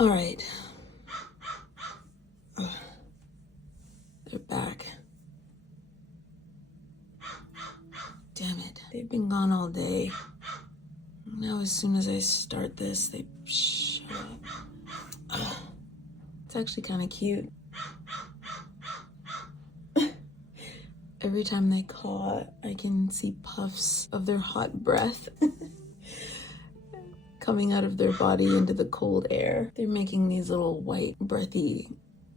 All right. They're back. Damn it. They've been gone all day. Now as soon as I start this, they shut up. It's actually kind of cute. Every time they caw, I can see puffs of their hot breath coming out of their body into the cold air. They're making these little white, breathy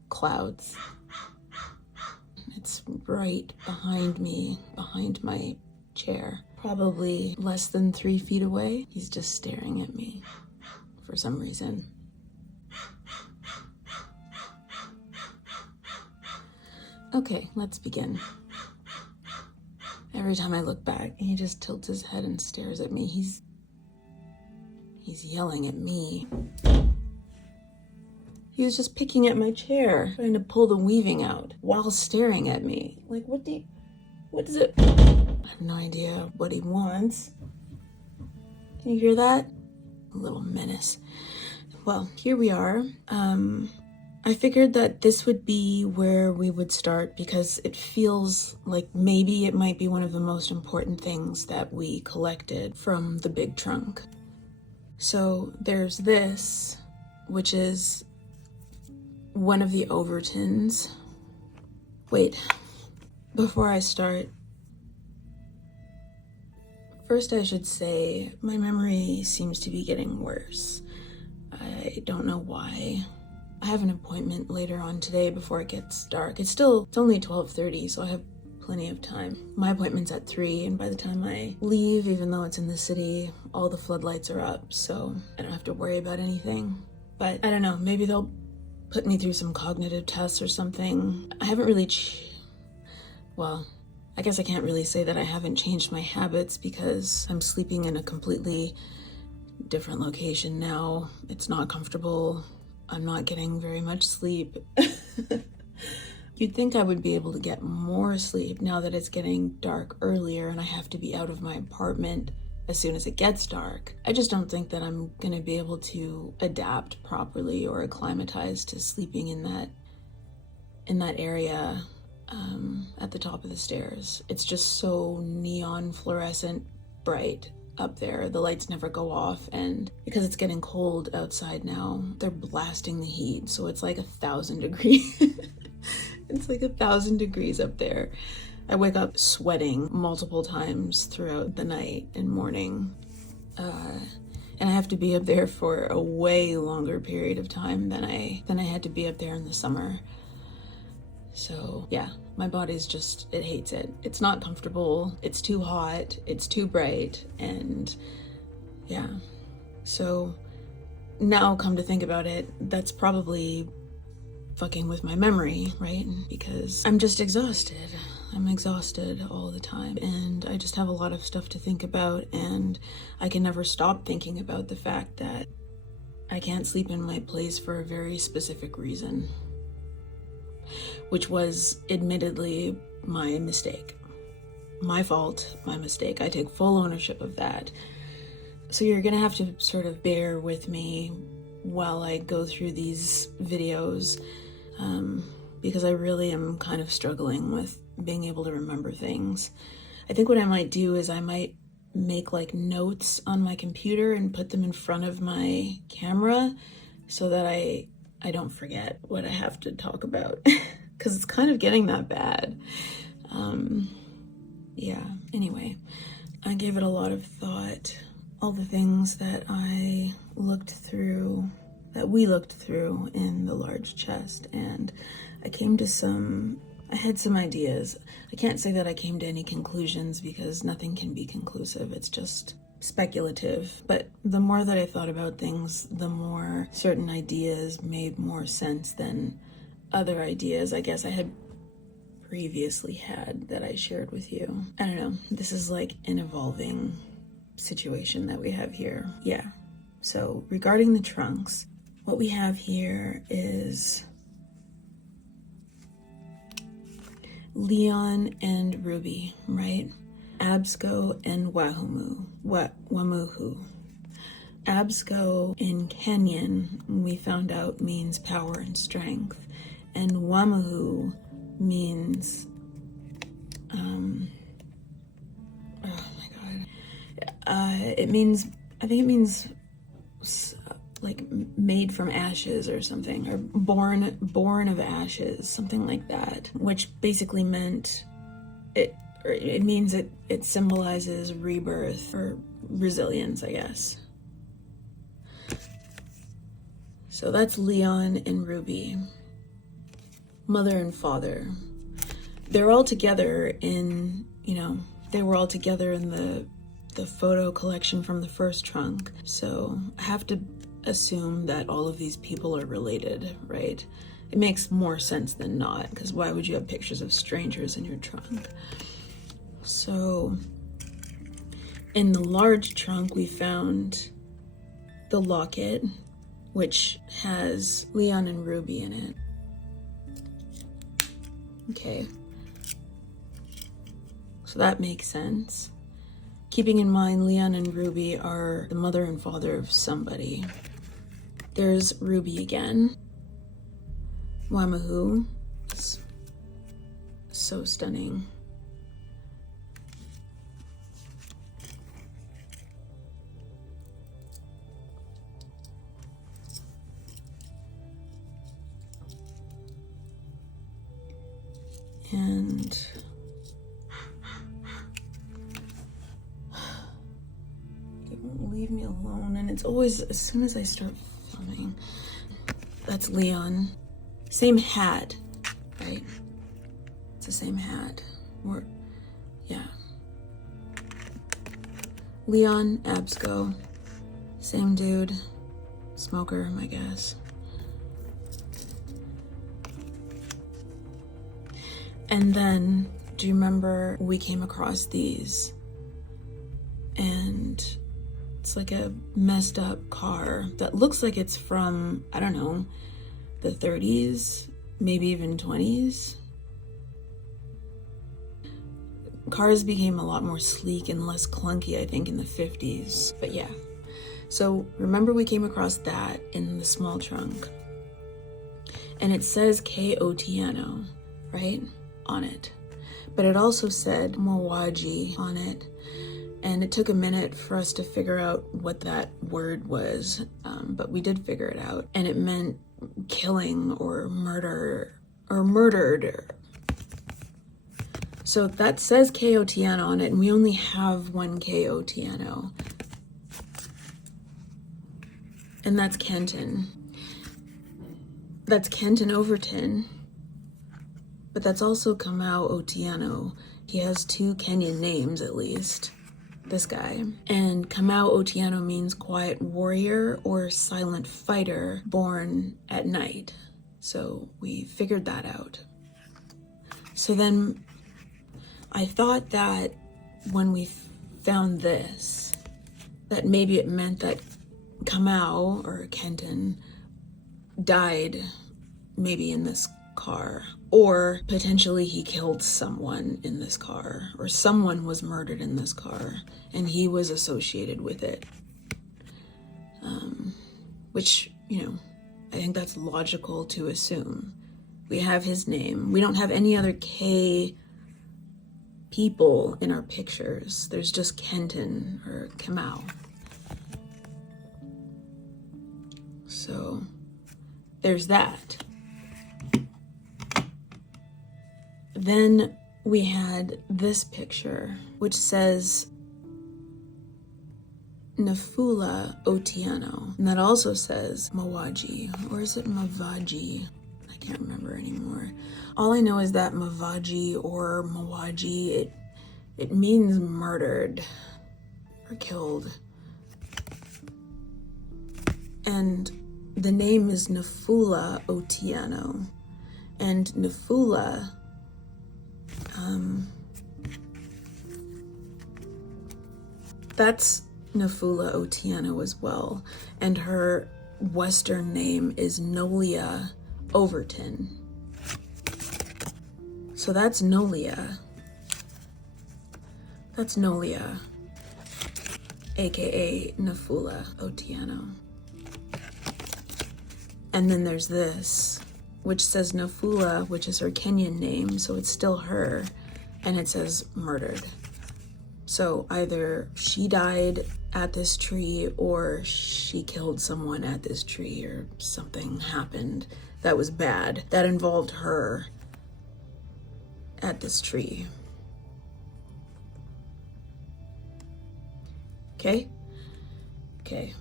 clouds. It's right behind me, behind my chair. Probably less than 3 feet away. He's just staring at me for some reason. Okay, let's begin. Every time I look back, he just tilts his head and stares at me. He's yelling at me. He was just picking at my chair, trying to pull the weaving out while staring at me. Like, what does it? I have no idea what he wants. Can you hear that? A little menace. Well, here we are. I figured that this would be where we would start because it feels like maybe it might be one of the most important things that we collected from the big trunk. So there's this, which is one of the Overtons. Wait, before I start, first I should say my memory seems to be getting worse. I don't know why. I have an appointment later on today before it gets dark. It's only 12:30, so I have plenty of time. My appointment's at 3, and by the time I leave, even though it's in the city, all the floodlights are up, so I don't have to worry about anything. But I don't know, maybe they'll put me through some cognitive tests or something. I haven't really, well, I guess I can't really say that I haven't changed my habits because I'm sleeping in a completely different location now. It's not comfortable. I'm not getting very much sleep. You'd think I would be able to get more sleep now that it's getting dark earlier and I have to be out of my apartment as soon as it gets dark. I just don't think that I'm gonna be able to adapt properly or acclimatize to sleeping in that area at the top of the stairs. It's just so neon fluorescent bright up there. The lights never go off, and because it's getting cold outside now, they're blasting the heat, so it's like 1,000 degrees. It's like 1,000 degrees up there. I wake up sweating multiple times throughout the night and morning, and I have to be up there for a way longer period of time than I had to be up there in the summer. So yeah, my body's just, it hates it. It's not comfortable, it's too hot, it's too bright, and yeah. So now come to think about it, that's probably fucking with my memory, right? Because I'm just exhausted. I'm exhausted all the time, and I just have a lot of stuff to think about, and I can never stop thinking about the fact that I can't sleep in my place for a very specific reason. Which was admittedly my mistake. My fault, my mistake. I take full ownership of that. So you're gonna have to sort of bear with me while I go through these videos, because I really am kind of struggling with being able to remember things. I think what I might do is I might make like notes on my computer and put them in front of my camera so that I don't forget what I have to talk about, because it's kind of getting that bad. Yeah, anyway, I gave it a lot of thought. All the things that I looked through, that we looked through in the large chest, and I had some ideas. I can't say that I came to any conclusions because nothing can be conclusive. It's just speculative, but the more that I thought about things, the more certain ideas made more sense than other ideas I guess I had previously had that I shared with you. I don't know, this is like an evolving situation that we have here. Yeah, so regarding the trunks, what we have here is Leon and Ruby, right? Absco and Wamuhu. 𝔼𝕟𝕦𝕚𝕝 in Kenyan, we found out, means power and strength, and 𝔻𝕚𝕚 means it means, I think it means like made from ashes or something, or born of ashes, something like that, which basically meant it means it symbolizes rebirth or resilience, I guess. So that's Leon and Ruby, mother and father. They're all together in, they were all together in the photo collection from the first trunk. So I have to assume that all of these people are related, right? It makes more sense than not, because why would you have pictures of strangers in your trunk? So in the large trunk, we found the locket, which has Leon and Ruby in it. Okay. So that makes sense. Keeping in mind Leon and Ruby are the mother and father of somebody. There's Ruby again. 𝔻𝕚𝕚. It's so stunning. And they won't leave me alone, and it's always as soon as I start filming. That's Leon. Same hat, right? It's the same hat. Yeah. Leon, 𝔼𝕟𝕦𝕚. Same dude. Smoker, I guess. And then, do you remember we came across these? And it's like a messed up car that looks like it's from, I don't know, the 30s, maybe even 20s. Cars became a lot more sleek and less clunky, I think, in the 50s. But yeah. So remember we came across that in the small trunk. And it says 𝘻𝕖𝕧𝕚𝕚𝕚, right? On it. But it also said 𝘻𝕚𝑚𝑜𝑤𝑎𝑔𝑖 on it. And it took a minute for us to figure out what that word was, but we did figure it out. And it meant killing or murder or murdered. So that says 𝘻𝕖𝕧𝕚𝕚𝕚 on it, and we only have one 𝘻𝕖𝕧𝕚𝕚𝕚. And that's Kenton. That's Kenton Overton. But that's also 𝔻𝕚𝕚𝕚𝕚. He has two Kenyan names, at least. This guy. And 𝔻𝕚𝕚𝕚𝕚 means quiet warrior or silent fighter born at night. So we figured that out. So then I thought that when we found this, that maybe it meant that 𝔻𝕚 or Kenton died maybe in this car, or potentially he killed someone in this car, or someone was murdered in this car and he was associated with it. Which, I think that's logical to assume. We have his name. We don't have any other K people in our pictures. There's just Kenton or 𝔻𝕚. So there's that. Then we had this picture, which says 𝔻𝕚𝕚𝕚𝕚, and that also says 𝔻𝕚𝑎𝑔𝑖, or is it 𝔻𝕚𝑒𝑚𝑎𝑣𝑎𝑔𝑖? I can't remember anymore. All I know is that 𝔻𝕚𝑎𝑔𝑖 or 𝔻𝕚𝑎𝑔𝑖, it means murdered or killed. And the name is 𝔻𝕚𝕚𝕚𝕚, and 𝔻𝕚, that's 𝔻𝕚𝕚𝕚𝕚 as well, and her Western name is Nolia Overton. So that's Nolia. That's Nolia. aka 𝔻𝕚𝕚𝕚. And then there's this, which says 𝔻𝕚, which is her Kenyan name, so it's still her, and it says murdered. So either she died at this tree or she killed someone at this tree, or something happened that was bad that involved her at this tree. Okay? Okay.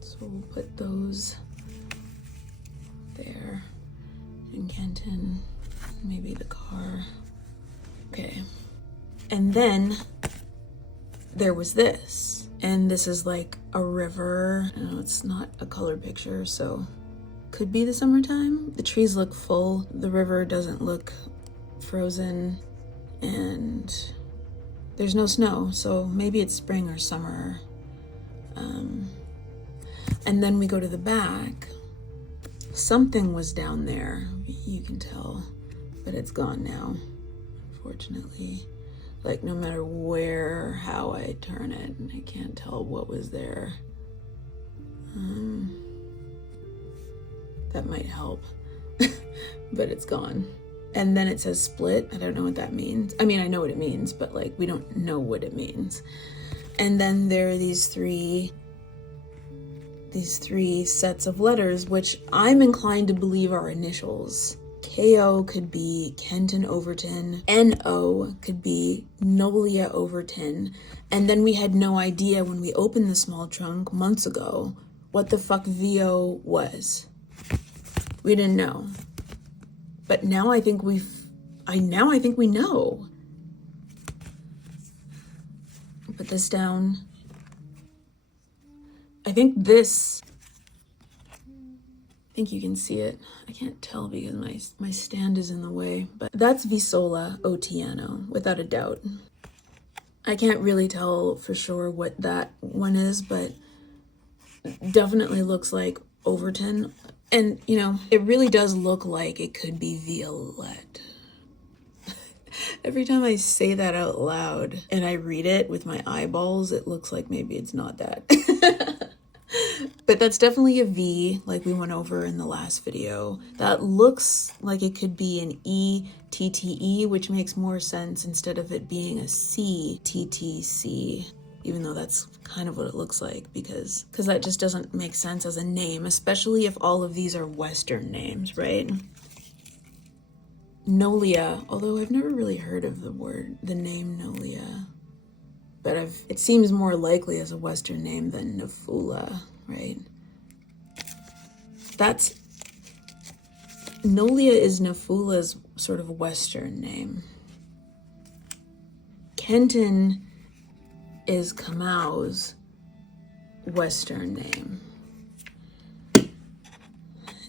So we'll put those there. And Kenton, maybe the car. Okay. And then there was this. And this is like a river. I know it's not a color picture, so could be the summertime. The trees look full. The river doesn't look frozen. And there's no snow, so maybe it's spring or summer. And then we go to the back. Something was down there, you can tell, but it's gone now, unfortunately. Like, no matter where or how I turn it, I can't tell what was there. That might help, but it's gone. And then it says split. I don't know what that means. I mean, I know what it means, but like, we don't know what it means. And then there are these three sets of letters, which I'm inclined to believe are initials. KO could be Kenton Overton. NO could be Nolia Overton. And then we had no idea when we opened the small trunk months ago what the fuck VO was. We didn't know. But now I think we know. Put this down. I think you can see it. I can't tell because my stand is in the way, but that's 𝔻𝕚𝕚𝕚, without a doubt. I can't really tell for sure what that one is, but definitely looks like Overton. And, you know, it really does look like it could be Violette. Every time I say that out loud and I read it with my eyeballs, it looks like maybe it's not that. But that's definitely a V, like we went over in the last video. That looks like it could be an ETTE, which makes more sense instead of it being a CTTC. Even though that's kind of what it looks like, because that just doesn't make sense as a name, especially if all of these are Western names, right? Nolia, although I've never really heard of the name Nolia, but it seems more likely as a Western name than 𝔻𝕚, right? Nolia is 𝔻𝕚's sort of Western name. Kenton is 𝔻𝕚𝕧𝕚 Western name.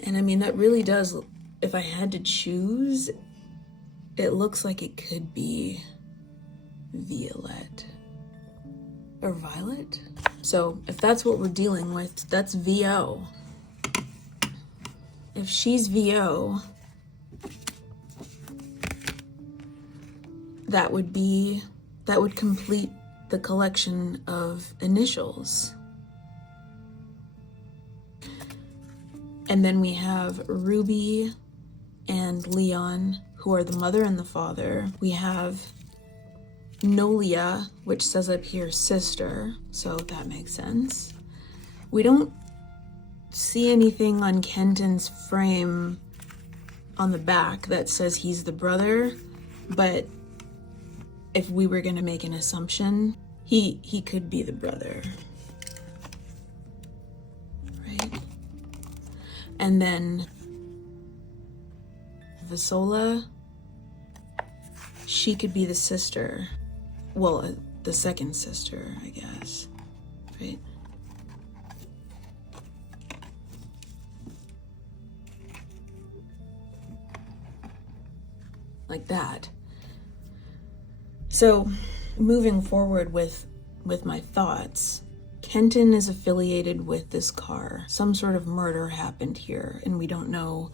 And I mean, that really does, if I had to choose, it looks like it could be Violette or Violet. So if that's what we're dealing with, that's VO. If she's VO, that would complete the collection of initials. And then we have Ruby and Leon, who are the mother and the father. We have Nolia, which says up here sister, so that makes sense. We don't see anything on Kenton's frame on the back that says he's the brother, but if we were gonna make an assumption, he could be the brother, right? And then 𝔻𝕚, she could be the sister. Well, the second sister, I guess, right? Like that. So, moving forward with my thoughts, Kenton is affiliated with this car. Some sort of murder happened here, and we don't know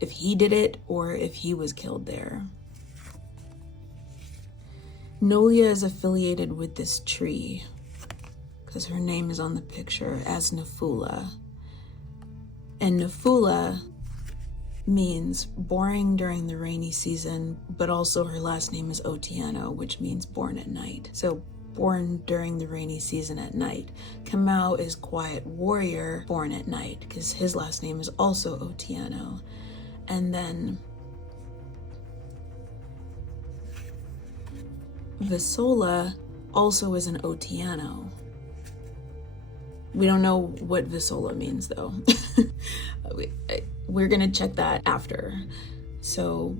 if he did it or if he was killed there. 𝔻𝕟𝘢 is affiliated with this tree because her name is on the picture as 𝔻𝕗𝕚. And 𝔻𝕗𝕚 means boring during the rainy season, but also her last name is 𝔻𝕬𝕚, which means born at night. So born during the rainy season at night. 𝔻𝕬𝕚 is quiet warrior, born at night, because his last name is also 𝔻𝕬𝕚. And then 𝘍𝕍𝕐𝕚 also is an 𝔻𝕬𝕚. We don't know what 𝘍𝕍𝕚 means though. We're gonna check that after. So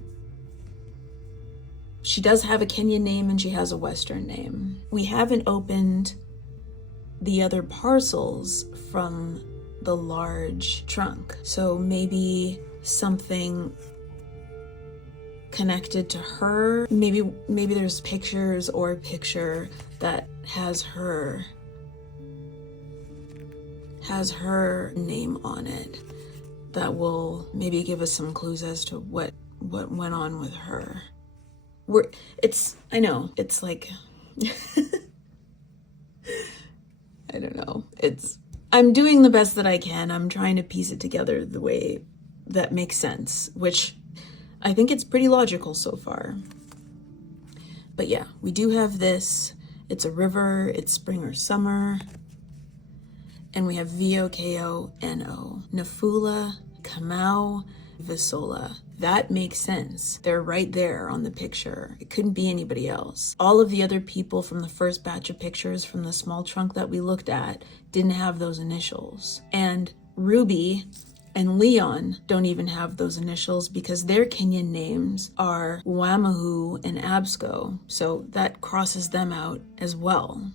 she does have a Kenyan name and she has a Western name. We haven't opened the other parcels from the large trunk. So maybe something connected to her. Maybe there's pictures or a picture that has her name on it that will maybe give us some clues as to what went on with her. I know, it's like, I don't know. I'm doing the best that I can. I'm trying to piece it together the way that makes sense, which I think it's pretty logical so far. But yeah, we do have this. It's a river, it's spring or summer. And we have 𝑉�ＯKO, NO. 𝔻𝕗𝕚, 𝔻𝕚𝕚, 𝘍𝕍𝕚. That makes sense. They're right there on the picture. It couldn't be anybody else. All of the other people from the first batch of pictures from the small trunk that we looked at didn't have those initials. And Ruby and Leon don't even have those initials because their Kenyan names are Wamahu and Absco. So that crosses them out as well.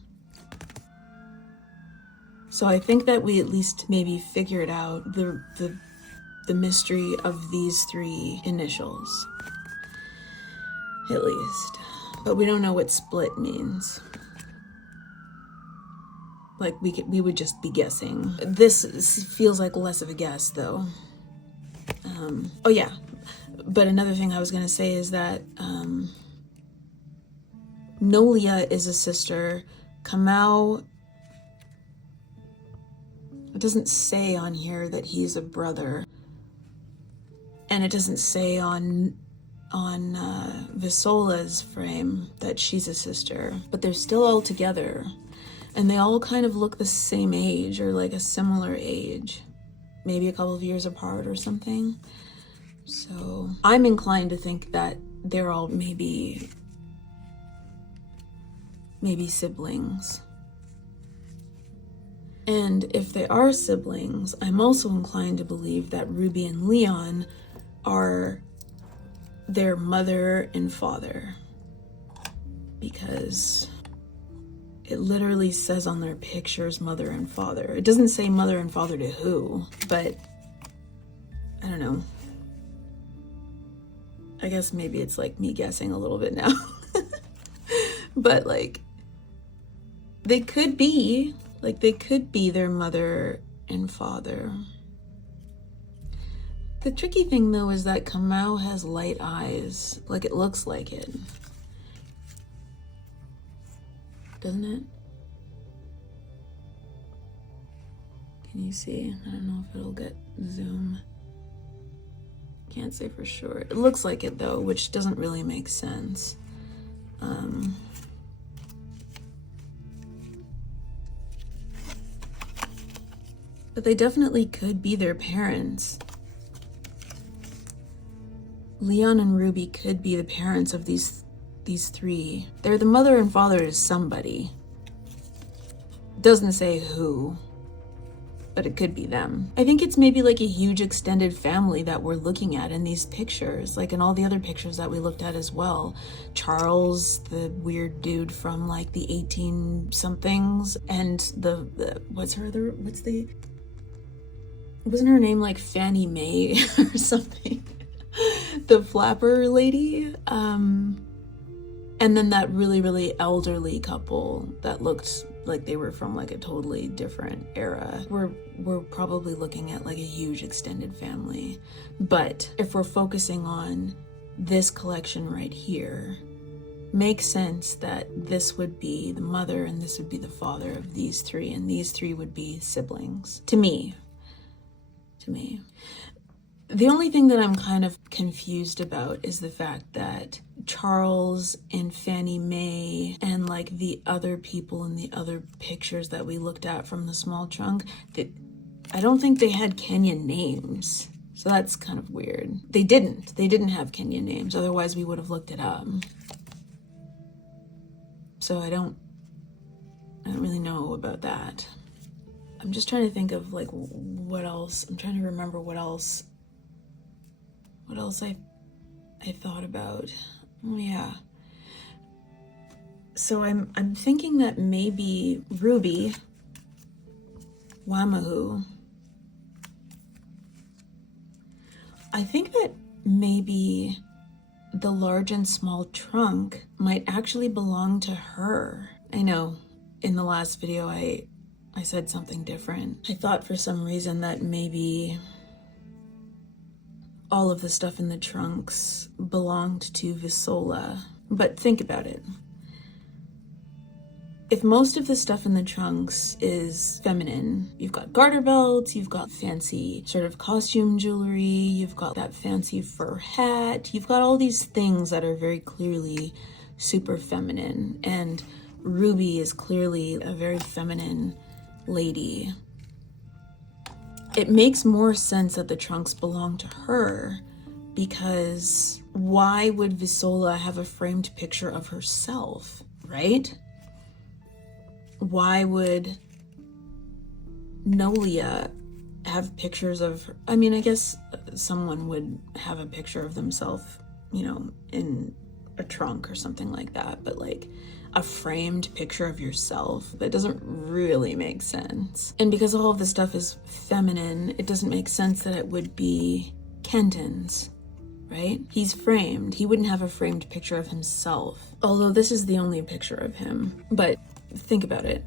So I think that we at least maybe figured out the mystery of these three initials, at least. But we don't know what split means. Like we would just be guessing. This feels like less of a guess though. Oh yeah, but another thing I was gonna say is that 𝔻𝕚𝘢 is a sister. 𝔻𝕚𝕚, it doesn't say on here that he's a brother, and it doesn't say on 𝘍𝕍𝕚's frame that she's a sister, but they're still all together, and they all kind of look the same age or like a similar age, maybe a couple of years apart or something. So I'm inclined to think that they're all maybe siblings. And if they are siblings, I'm also inclined to believe that Ruby and Leon are their mother and father, because it literally says on their pictures mother and father. It doesn't say mother and father to who, but I don't know. I guess maybe it's like me guessing a little bit now. But like, they could be their mother and father. The tricky thing though is that 𝔻𝕚𝕚 has light eyes. Like, it looks like it. Doesn't it? Can you see? I don't know if it'll get zoom. Can't say for sure. It looks like it though, which doesn't really make sense. But they definitely could be their parents. Leon and Ruby could be the parents of these three. They're the mother and father to somebody. Doesn't say who, but it could be them. I think it's maybe like a huge extended family that we're looking at in these pictures, like in all the other pictures that we looked at as well. Charles, the weird dude from like the 18 somethings, and wasn't her name like Fannie Mae or something? The flapper lady. And then that really, really elderly couple that looked like they were from like a totally different era. We're probably looking at like a huge extended family. But if we're focusing on this collection right here, makes sense that this would be the mother and this would be the father of these three, and these three would be siblings. To me. The only thing that I'm kind of confused about is the fact that Charles and Fannie Mae and like the other people in the other pictures that we looked at from the small trunk, that I don't think they had Kenyan names. So that's kind of weird. They didn't have Kenyan names, otherwise we would have looked it up. So I don't really know about that. I'm just trying to think of like what else. I'm trying to remember what else I thought about. Oh yeah. So I'm thinking that maybe 𝘬𝕚𝕚. I think that maybe the large and small trunk might actually belong to her. I know in the last video I said something different. I thought for some reason that maybe all of the stuff in the trunks belonged to 𝘍𝕬𝕚. But think about it. If most of the stuff in the trunks is feminine, you've got garter belts, you've got fancy sort of costume jewelry, you've got that fancy fur hat, you've got all these things that are very clearly super feminine, and Ruby is clearly a very feminine lady. It makes more sense that the trunks belong to her, because why would 𝘍𝕬𝕚 have a framed picture of herself, right? Why would Nolia have pictures of her? I mean, I guess someone would have a picture of themselves, you know, in a trunk or something like that, but like a framed picture of yourself, that doesn't really make sense. And because all of this stuff is feminine, it doesn't make sense that it would be Kenton's, right? He's framed. He wouldn't have a framed picture of himself, although this is the only picture of him. But think about it.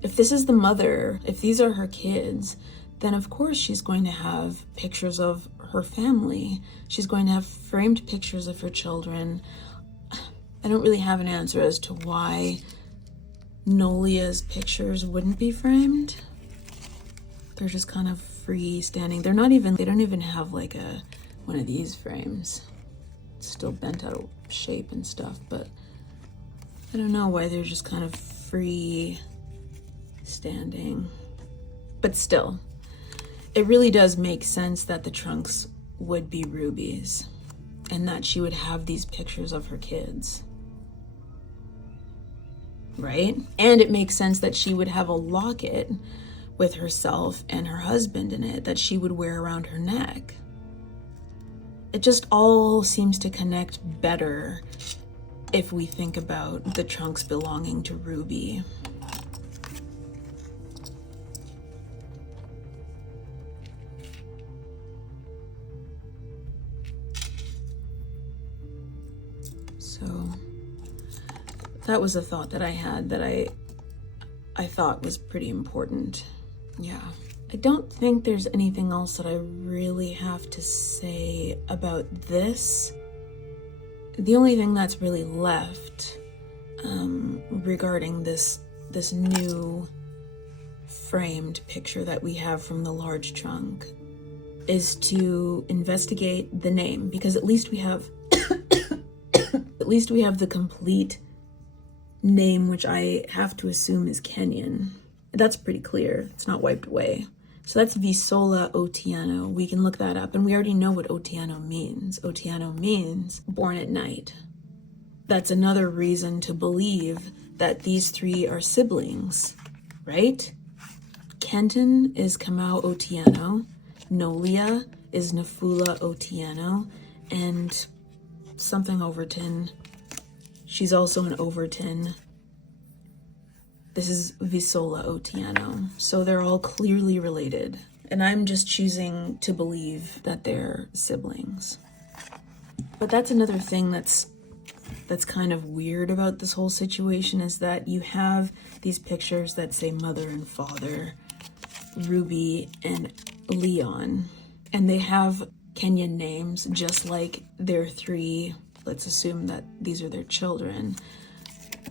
If this is the mother, if these are her kids, then of course she's going to have pictures of her family. She's going to have framed pictures of her children. I don't really have an answer as to why Nolia's pictures wouldn't be framed. They're just kind of freestanding. They don't even have like one of these frames. It's still bent out of shape and stuff, but I don't know why they're just kind of free standing. But still, it really does make sense that the trunks would be Ruby's and that she would have these pictures of her kids, right? And it makes sense that she would have a locket with herself and her husband in it that she would wear around her neck. It just all seems to connect better if we think about the trunks belonging to Ruby. So that was a thought that I had that I thought was pretty important. Yeah. I don't think there's anything else that I really have to say about this. The only thing that's really left regarding this new framed picture that we have from the large trunk is to investigate the name, because at least we have the complete name, which I have to assume is Kenyan. That's pretty clear. It's not wiped away. So that's 𝘍𝕬𝕚 Otieno. We can look that up, and we already know what Otieno means. Otieno means born at night. That's another reason to believe that these three are siblings, right? Kenton is 𝔻𝕚 Otieno, Nolia is 𝘍𝕚𝕚 Otieno, and something Overton, she's also an Overton. This is 𝘍𝕬𝕚 Otieno. So they're all clearly related. And I'm just choosing to believe that they're siblings. But that's another thing that's kind of weird about this whole situation, is that you have these pictures that say mother and father, Ruby and Leon, and they have Kenyan names just like their three Let's assume that these are their children.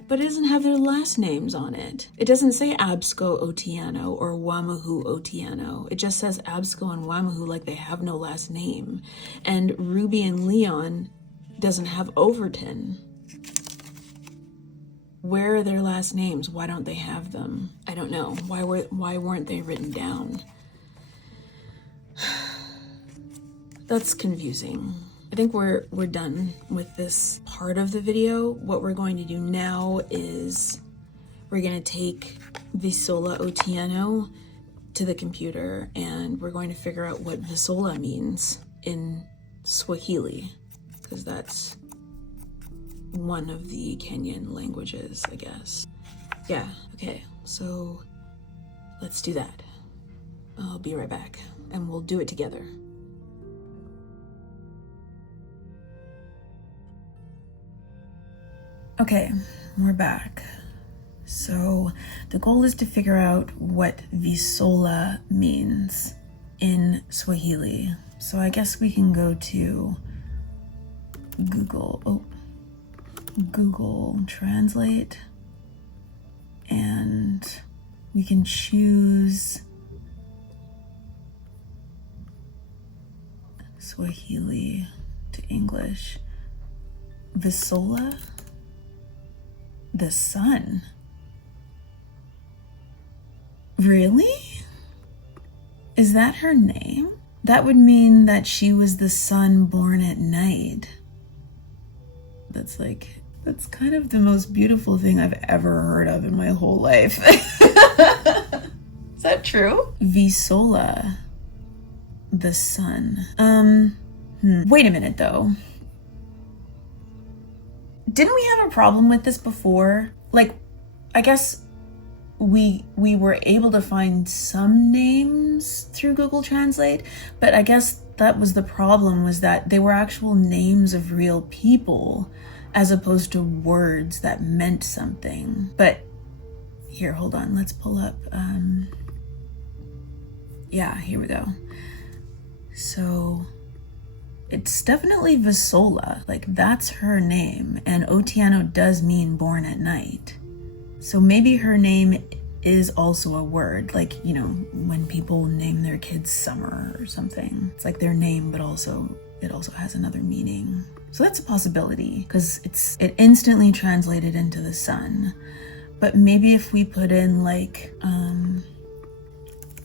But it doesn't have their last names on it. It doesn't say 𝔼𝕦𝕚𝕚 𝕬𝕚 or 𝘠𝕚𝑚𝑎𝑚𝑒𝑚 𝕬𝕚. It just says 𝔼𝕚𝕦 and 𝘠𝕚𝑚𝑎𝑚𝑒𝑚 like they have no last name. And Ruby and Leon doesn't have Overton. Where are their last names? Why don't they have them? I don't know. Why weren't they written down? That's confusing. I think we're done with this part of the video. What we're going to do now is we're going to take 𝘍𝕬𝕚𝕚 to the computer and we're going to figure out what 𝘍𝕬𝕚 means in Swahili, because that's one of the Kenyan languages, I guess. Yeah, okay, so let's do that. I'll be right back and we'll do it together. Okay, we're back. So the goal is to figure out what 𝘍𝕬𝕚 means in Swahili. So I guess we can go to Google Translate, and we can choose Swahili to English. 𝘍𝕬𝕚? The sun. Really? Is that her name? That would mean that she was the sun born at night. That's kind of the most beautiful thing I've ever heard of in my whole life. Is that true? 𝘍𝕬𝕚, the sun. Wait a minute though. Didn't we have a problem with this before? Like, I guess we were able to find some names through Google Translate, but I guess that was the problem, was that they were actual names of real people as opposed to words that meant something. But here, hold on, let's pull up, yeah, here we go. So it's definitely 𝘍𝕬𝕚, like that's her name, and Otieno does mean born at night. So maybe her name is also a word, like, you know, when people name their kids Summer or something. It's like their name, but it also has another meaning. So that's a possibility, because it instantly translated into the sun. But maybe if we put in like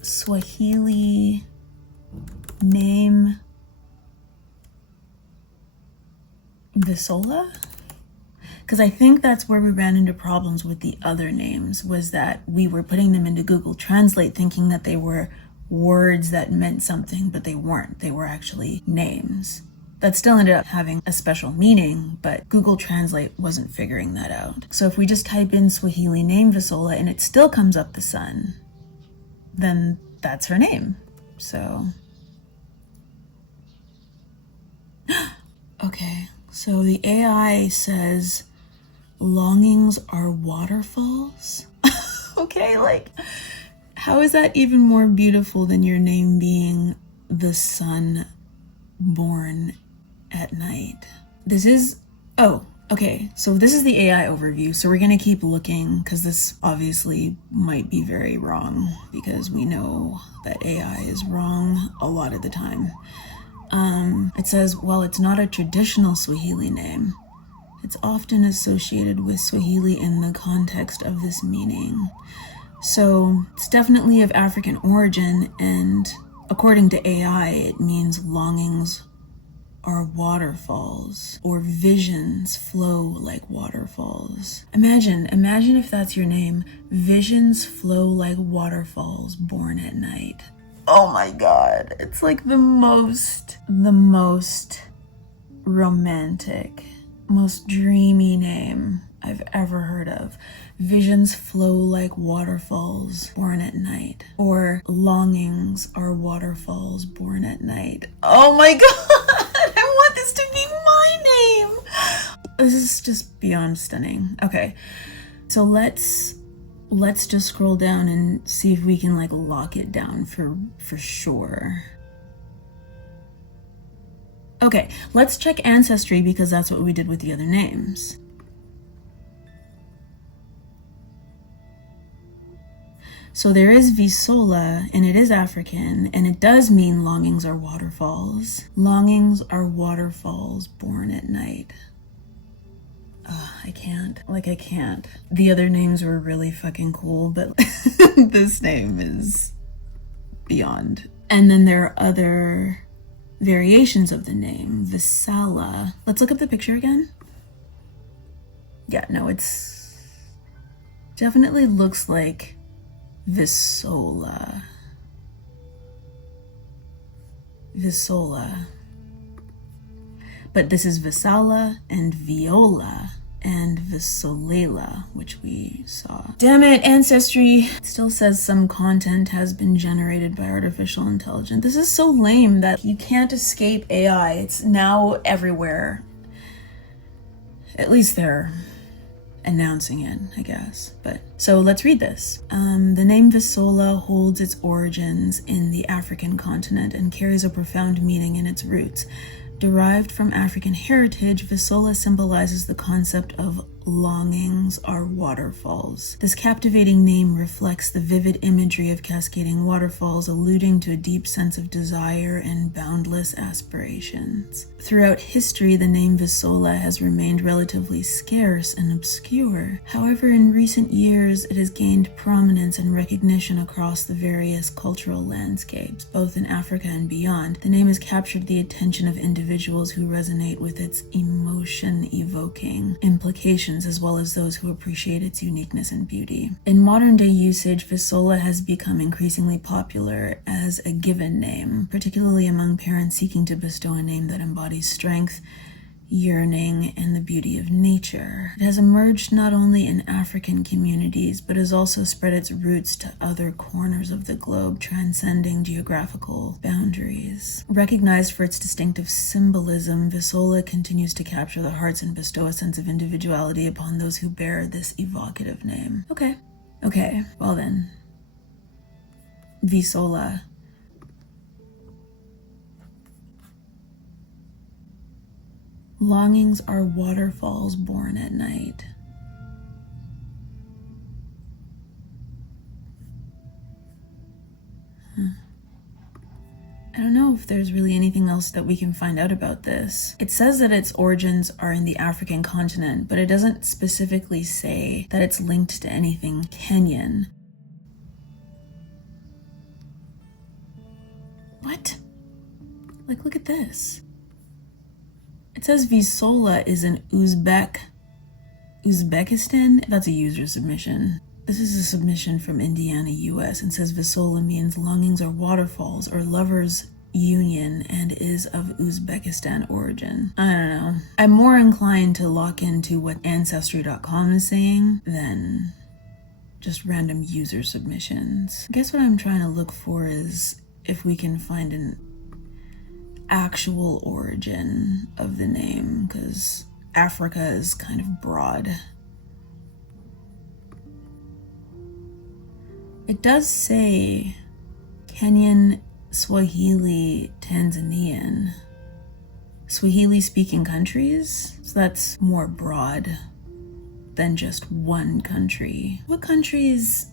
Swahili name 𝘍𝕬𝕚? Because I think that's where we ran into problems with the other names, was that we were putting them into Google Translate thinking that they were words that meant something, but they weren't. They were actually names that still ended up having a special meaning, but Google Translate wasn't figuring that out. So if we just type in Swahili name 𝘍𝕬𝕚 and it still comes up the sun, then that's her name. So okay, so the AI says longings are waterfalls. Okay, like, how is that even more beautiful than your name being the sun born at night? This is, oh, okay, so this is the AI overview. So we're gonna keep looking, because this obviously might be very wrong, because we know that AI is wrong a lot of the time. It says, while it's not a traditional Swahili name, it's often associated with Swahili in the context of this meaning. So it's definitely of African origin, and according to AI, it means longings are waterfalls, or visions flow like waterfalls. Imagine if that's your name. Visions flow like waterfalls born at night. Oh my God, it's like the most romantic, most dreamy name I've ever heard of. Visions flow like waterfalls born at night, or longings are waterfalls born at night. Oh my God, I want this to be my name. This is just beyond stunning. Okay, so let's just scroll down and see if we can like lock it down for sure. Okay, let's check ancestry because that's what we did with the other names. So there is 𝘍𝕍𝕐, and it is African, and it does mean longings are waterfalls. Longings are waterfalls born at night. I can't. I can't. The other names were really fucking cool, but this name is beyond. And then there are other variations of the name. 𝘍𝕬𝕬. Let's look up the picture again. Yeah, no, it's definitely looks like 𝘍𝕐𝕬𝕬. 𝘍𝕍𝕐. But this is 𝘍𝕬𝕬 and 𝑣iola and 𝘍𝕬𝕬𝕬, which we saw. Damn it, Ancestry. It still says some content has been generated by artificial intelligence. This is so lame that you can't escape AI. It's now everywhere. At least they're announcing it, I guess. But so let's read this. The name 𝘍𝕐𝕬𝕬 holds its origins in the African continent and carries a profound meaning in its roots. Derived from African heritage, 𝘍𝕐𝕬𝕬 symbolizes the concept of longings are waterfalls. This captivating name reflects the vivid imagery of cascading waterfalls, alluding to a deep sense of desire and boundless aspirations. Throughout history, the name 𝘍𝕐𝕬𝕬 has remained relatively scarce and obscure. However, in recent years, it has gained prominence and recognition across the various cultural landscapes, both in Africa and beyond. The name has captured the attention of individuals who resonate with its emotion-evoking implications, as well as those who appreciate its uniqueness and beauty. In modern-day usage, 𝘍𝕐𝕬𝕬 has become increasingly popular as a given name, particularly among parents seeking to bestow a name that embodies strength, yearning, and the beauty of nature. It has emerged not only in African communities, but has also spread its roots to other corners of the globe, transcending geographical boundaries. Recognized for its distinctive symbolism, 𝘍𝕐𝕬𝕬 continues to capture the hearts and bestow a sense of individuality upon those who bear this evocative name. Okay, well then. 𝘍𝕍𝕬𝕬. Longings are waterfalls born at night. I don't know if there's really anything else that we can find out about this. It says that its origins are in the African continent, but it doesn't specifically say that it's linked to anything Kenyan. What? Look at this. It says 𝘍𝕐𝕬𝕬 is in Uzbekistan. That's a user submission. This is a submission from Indiana, US, and says 𝘍𝕐𝕬𝕬 means longings are waterfalls or lovers' union and is of Uzbekistan origin. I don't know. I'm more inclined to lock into what Ancestry.com is saying than just random user submissions. I guess what I'm trying to look for is if we can find an actual origin of the name, because Africa is kind of broad. It does say Kenyan, Swahili, Tanzanian. Swahili speaking countries, so that's more broad than just one country. What countries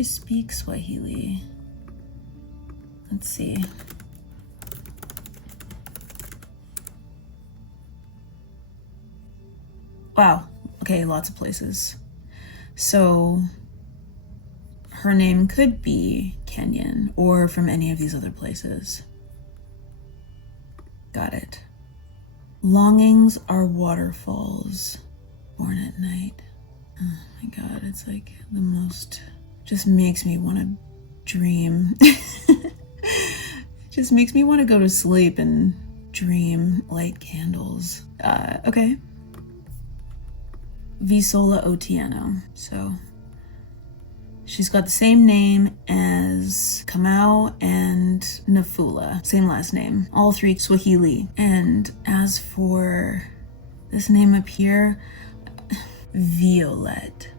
speak Swahili? Let's see. Wow, okay, lots of places. So her name could be Kenyan or from any of these other places. Got it. Longings are waterfalls born at night. Oh my God, it's like the most, just makes me want to dream. Just makes me want to go to sleep and dream, light candles. Okay. 𝘍𝕐𝕬𝕬𝕬. So she's got the same name as 𝔻𝕬𝕬𝕬 and 𝑁afula, same last name, all three Swahili. And as for this name up here, Violet,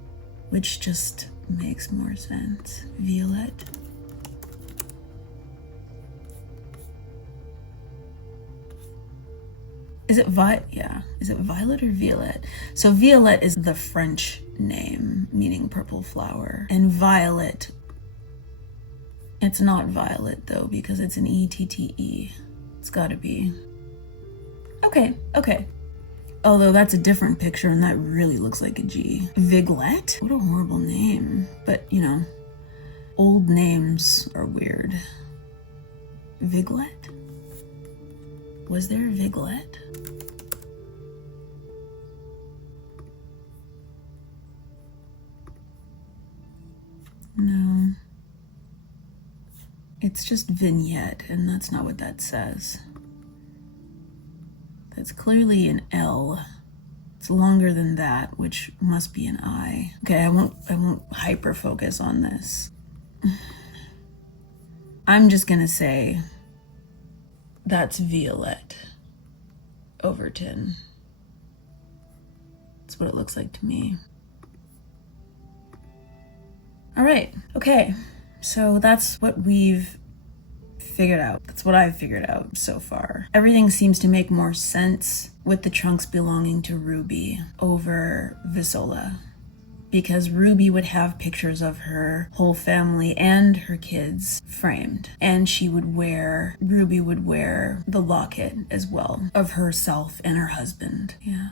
which just makes more sense. Violet. Is it yeah. Is it violet or violet? So violet is the French name meaning purple flower. And violet, it's not violet though because it's an E-T-T-E. It's gotta be. Okay. Although that's a different picture and that really looks like a G. 𝕉𝕬𝕬𝕝? What a horrible name. But, you know, old names are weird. 𝕉𝕬𝕬𝕝? Was there a 𝕉𝕬𝕬𝕝? No. It's just vignette, and that's not what that says. That's clearly an L. It's longer than that, which must be an I. Okay, I won't hyper focus on this. I'm just gonna say that's Violette Overton. That's what it looks like to me. All right, okay, so that's what we've figured out. That's what I've figured out so far. Everything seems to make more sense with the trunks belonging to Ruby over Visola, because Ruby would have pictures of her whole family and her kids framed, and Ruby would wear the locket as well of herself and her husband. Yeah.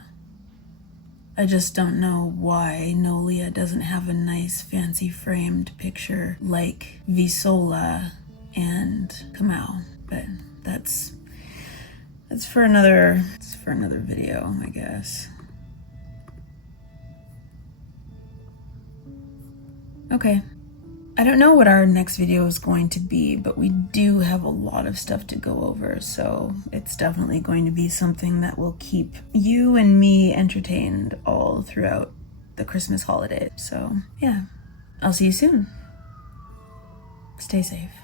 I just don't know why Nolia doesn't have a nice fancy framed picture like Visola and 𝔻𝕗, but that's for another video, I guess. Okay. I don't know what our next video is going to be, but we do have a lot of stuff to go over, so it's definitely going to be something that will keep you and me entertained all throughout the Christmas holiday. So, yeah. I'll see you soon. Stay safe.